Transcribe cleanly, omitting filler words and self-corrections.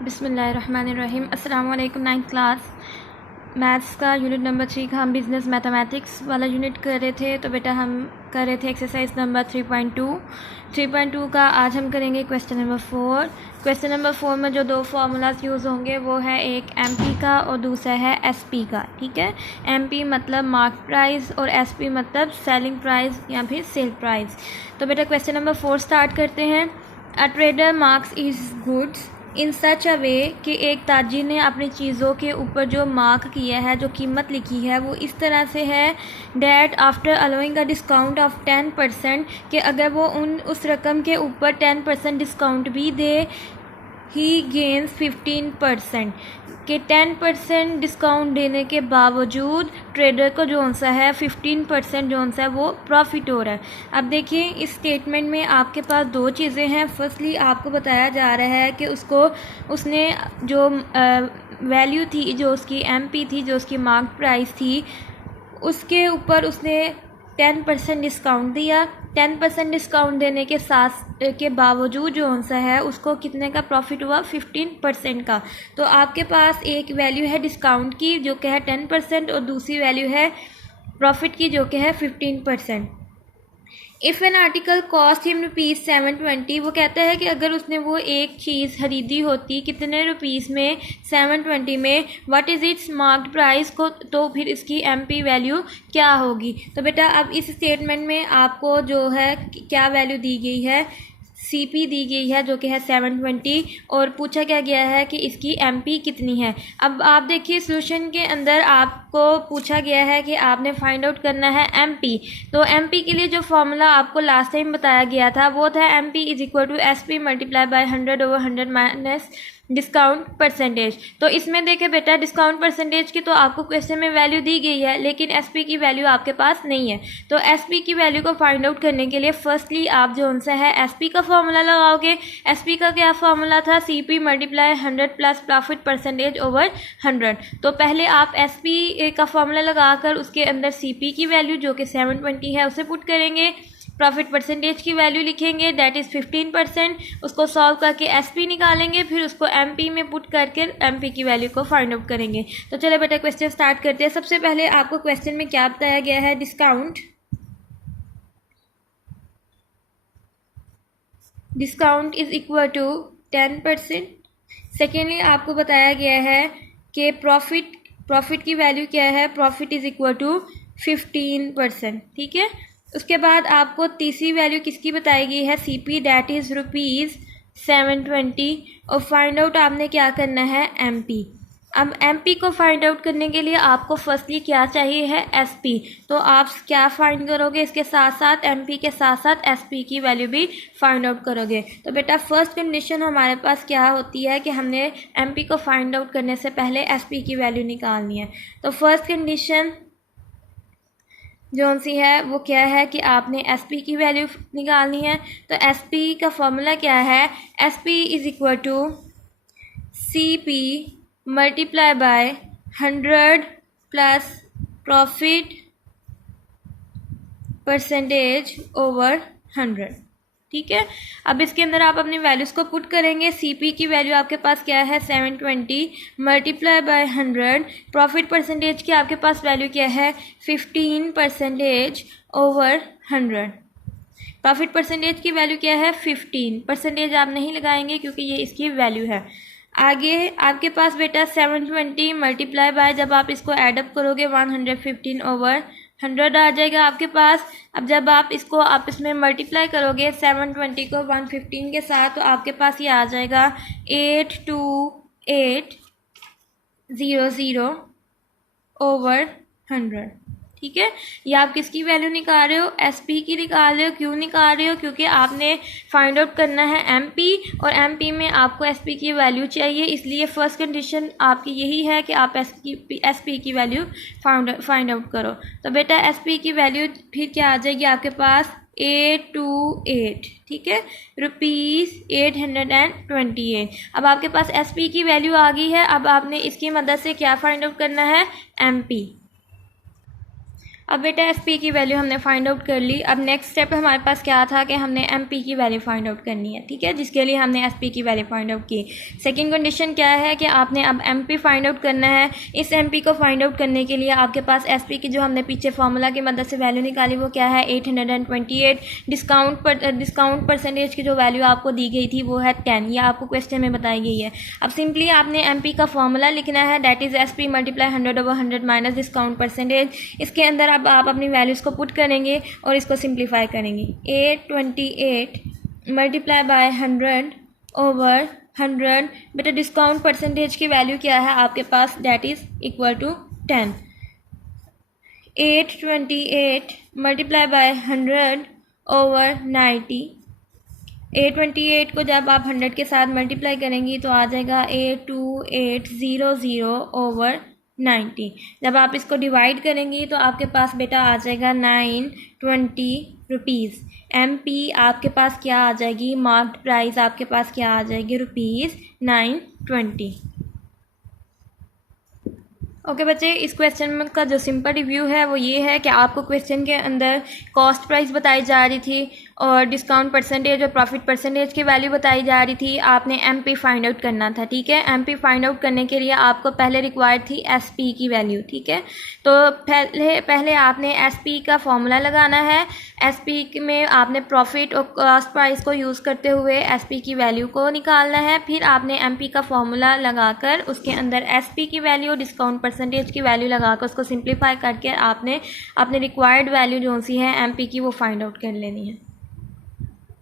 बिस्मिल्लाहिर्रहमानिर्रहीम। अस्सलाम वालेकुम। 9th क्लास मैथ्स का यूनिट नंबर 3 का हम बिज़नेस मैथमेटिक्स वाला यूनिट कर रहे थे। तो बेटा हम कर रहे थे एक्सरसाइज नंबर 3.2 का आज हम करेंगे क्वेश्चन नंबर 4। क्वेश्चन नंबर 4 में जो दो फार्मूलाज यूज़ होंगे वो है एक एमपी का और दूसरा है एसपी का। ठीक है, एमपी मतलब मार्केट प्राइस और एसपी मतलब सेलिंग प्राइस या फिर सेल प्राइस। तो बेटा क्वेश्चन नंबर 4 स्टार्ट करते हैं। A trader marks is goods in such a way कि एक ताजिर ने अपनी चीज़ों के ऊपर जो मार्क किया है, जो कीमत लिखी है वो इस तरह से है that after allowing a discount of 10% कि अगर वो उस रकम के ऊपर 10% डिस्काउंट भी दे ही गेन्स 15% के 10% डिस्काउंट देने के बावजूद ट्रेडर को जोन सा है 15% जोन सा है वो प्रॉफिट हो रहा है। अब देखिए इस स्टेटमेंट में आपके पास दो चीज़ें हैं। फर्स्टली आपको बताया जा रहा है कि उसने जो वैल्यू थी, जो उसकी एमपी थी, जो उसकी मार्केट प्राइस थी, उसके ऊपर उसने 10% डिस्काउंट दिया। 10% डिस्काउंट देने के बावजूद जो सा है उसको कितने का प्रॉफिट हुआ, 15% का। तो आपके पास एक वैल्यू है डिस्काउंट की जो कि है 10% और दूसरी वैल्यू है प्रॉफिट की जो कि है 15%। If an article cost him ₹720, वो कहता है कि अगर उसने वो एक चीज़ खरीदी होती कितने रुपीस में, 720 में, what is it's marked price को, तो फिर इसकी एमपी वैल्यू क्या होगी। तो बेटा अब इस स्टेटमेंट में आपको जो है क्या वैल्यू दी गई है, सीपी दी गई है जो कि है 720 और पूछा क्या गया है कि इसकी एमपी कितनी है। अब आप देखिए सोल्यूशन के अंदर आपको पूछा गया है कि आपने फाइंड आउट करना है एमपी। तो एमपी के लिए जो फॉर्मूला आपको लास्ट टाइम बताया गया था वो था MP is equal to SP multiply by 100/100 minus discount percentage. तो इसमें देखे बेटा डिस्काउंट परसेंटेज की तो आपको क्वेश्चन में वैल्यू दी गई है लेकिन एसपी की वैल्यू आपके पास नहीं है। तो एसपी की वैल्यू को फाइंड आउट करने के लिए फर्स्टली आप जो सा है एसपी का फॉर्मूला लगाओगे। एसपी का क्या फॉर्मूला था, CP multiply 100 plus profit percentage over 100। तो पहले आप एसपी का फॉर्मूला लगाकर उसके अंदर सीपी की वैल्यू जो कि 720 है उसे पुट करेंगे, प्रॉफिट परसेंटेज की वैल्यू लिखेंगे दैट इज़ 15%, उसको सॉल्व करके एसपी निकालेंगे, फिर उसको एमपी में पुट करके एमपी की वैल्यू को फाइंड आउट करेंगे। तो चलो बेटा क्वेश्चन स्टार्ट करते हैं। सबसे पहले आपको क्वेश्चन में क्या बताया गया है, discount is equal to 10%। Secondly आपको बताया गया है कि प्रॉफिट की वैल्यू क्या है, प्रॉफिट इज इक्वल टू 15%। ठीक है, उसके बाद आपको तीसरी वैल्यू किसकी बताई गई है, सीपी दैट इज़ ₹720 और फाइंड आउट आपने क्या करना है, एमपी। अब एमपी को फाइंड आउट करने के लिए आपको फर्स्टली क्या चाहिए है, एसपी। तो आप क्या फाइंड करोगे, इसके साथ साथ एमपी के साथ साथ एसपी की वैल्यू भी फाइंड आउट करोगे। तो बेटा फर्स्ट कंडीशन हमारे पास क्या होती है कि हमने एमपी को फाइंड आउट करने से पहले एसपी की वैल्यू निकालनी है। तो फर्स्ट कंडीशन जो सी है वो क्या है कि आपने एसपी की वैल्यू निकालनी है। तो एसपी का फॉर्मूला क्या है, SP is equal to CP multiply by 100 plus profit percentage over 100। ठीक है, अब इसके अंदर आप अपनी वैल्यूज़ को पुट करेंगे। सीपी की वैल्यू आपके पास क्या है, 720 मल्टीप्लाई बाय 100, प्रॉफिट परसेंटेज की आपके पास वैल्यू क्या है, 15% ओवर 100। प्रॉफिट परसेंटेज की वैल्यू क्या है, 15%। आप नहीं लगाएंगे क्योंकि ये इसकी वैल्यू है। आगे आपके पास बेटा 720 मल्टीप्लाई बाय, जब आप इसको एडअप करोगे 115 ओवर 100 आ जाएगा आपके पास। अब जब आप इसमें मल्टीप्लाई करोगे 720 को 115 के साथ तो आपके पास ये आ जाएगा 82800 ओवर 100। ठीक है, ये आप किसकी वैल्यू निकाल रहे हो, एसपी की निकाल रहे हो। क्यों निकाल रहे हो, क्योंकि आपने फाइंड आउट करना है एमपी और एमपी में आपको एसपी की वैल्यू चाहिए, इसलिए फर्स्ट कंडीशन आपकी यही है कि आप एसपी की वैल्यू फाइंड आउट करो। तो बेटा एसपी की वैल्यू फिर क्या आ जाएगी आपके पास, 828। ठीक है, ₹828। अब आपके पास एसपी की वैल्यू आ गई है। अब आपने इसकी मदद से क्या फाइंड आउट करना है, एमपी। अब बेटा एसपी की वैल्यू हमने फाइंड आउट कर ली। अब नेक्स्ट स्टेप हमारे पास क्या था कि हमने एमपी की वैल्यू फाइंड आउट करनी है, ठीक है, जिसके लिए हमने एसपी की वैल्यू फाइंड आउट की। सेकंड कंडीशन क्या है कि आपने अब एमपी फाइंड आउट करना है। इस एमपी को फाइंड आउट करने के लिए आपके पास एसपी की जो हमने पीछे फार्मूला की मदद से वैल्यू निकाली वो क्या है 828। डिस्काउंट परसेंटेज की जो वैल्यू आपको दी गई थी वो है 10, यह आपको क्वेश्चन में बताई गई है। अब सिंपली आपने एमपी का फार्मूला लिखना है, that is SP multiply 100/100 minus discount percentage. इसके अंदर अब आप अपनी वैल्यूज़ को पुट करेंगे और इसको सिंप्लीफाई करेंगे। 828 मल्टीप्लाई बाय 100/100। बेटा डिस्काउंट परसेंटेज की वैल्यू क्या है आपके पास, that is equal to 10। 828 multiply by 100/90। 828 को जब आप 100 के साथ मल्टीप्लाई करेंगी तो आ जाएगा 82800/90। जब आप इसको डिवाइड करेंगी तो आपके पास बेटा आ जाएगा 920 रुपीज़। एमपी आपके पास क्या आ जाएगी, मार्क्ड प्राइस आपके पास क्या आ जाएगी, ₹920। ओके बच्चे, इस क्वेश्चन का जो सिंपल रिव्यू है वो ये है कि आपको क्वेश्चन के अंदर कॉस्ट प्राइस बताई जा रही थी और डिस्काउंट परसेंटेज और प्रॉफिट परसेंटेज की वैल्यू बताई जा रही थी। आपने एमपी फाइंड आउट करना था, ठीक है। एमपी फाइंड आउट करने के लिए आपको पहले रिक्वायर्ड थी एसपी की वैल्यू, ठीक है। तो पहले आपने एसपी का फॉर्मूला लगाना है। एसपी में आपने प्रॉफिट और कॉस्ट प्राइस को यूज़ करते हुए एसपी की वैल्यू को निकालना है। फिर आपने एमपी का फॉर्मूला लगाकर उसके अंदर एसपी की वैल्यू, डिस्काउंट परसेंटेज की वैल्यू लगाकर उसको सिंप्लीफाई करके आपने अपने रिक्वायर्ड वैल्यू जो सी है एमपी की वो फाइंड आउट कर लेनी है।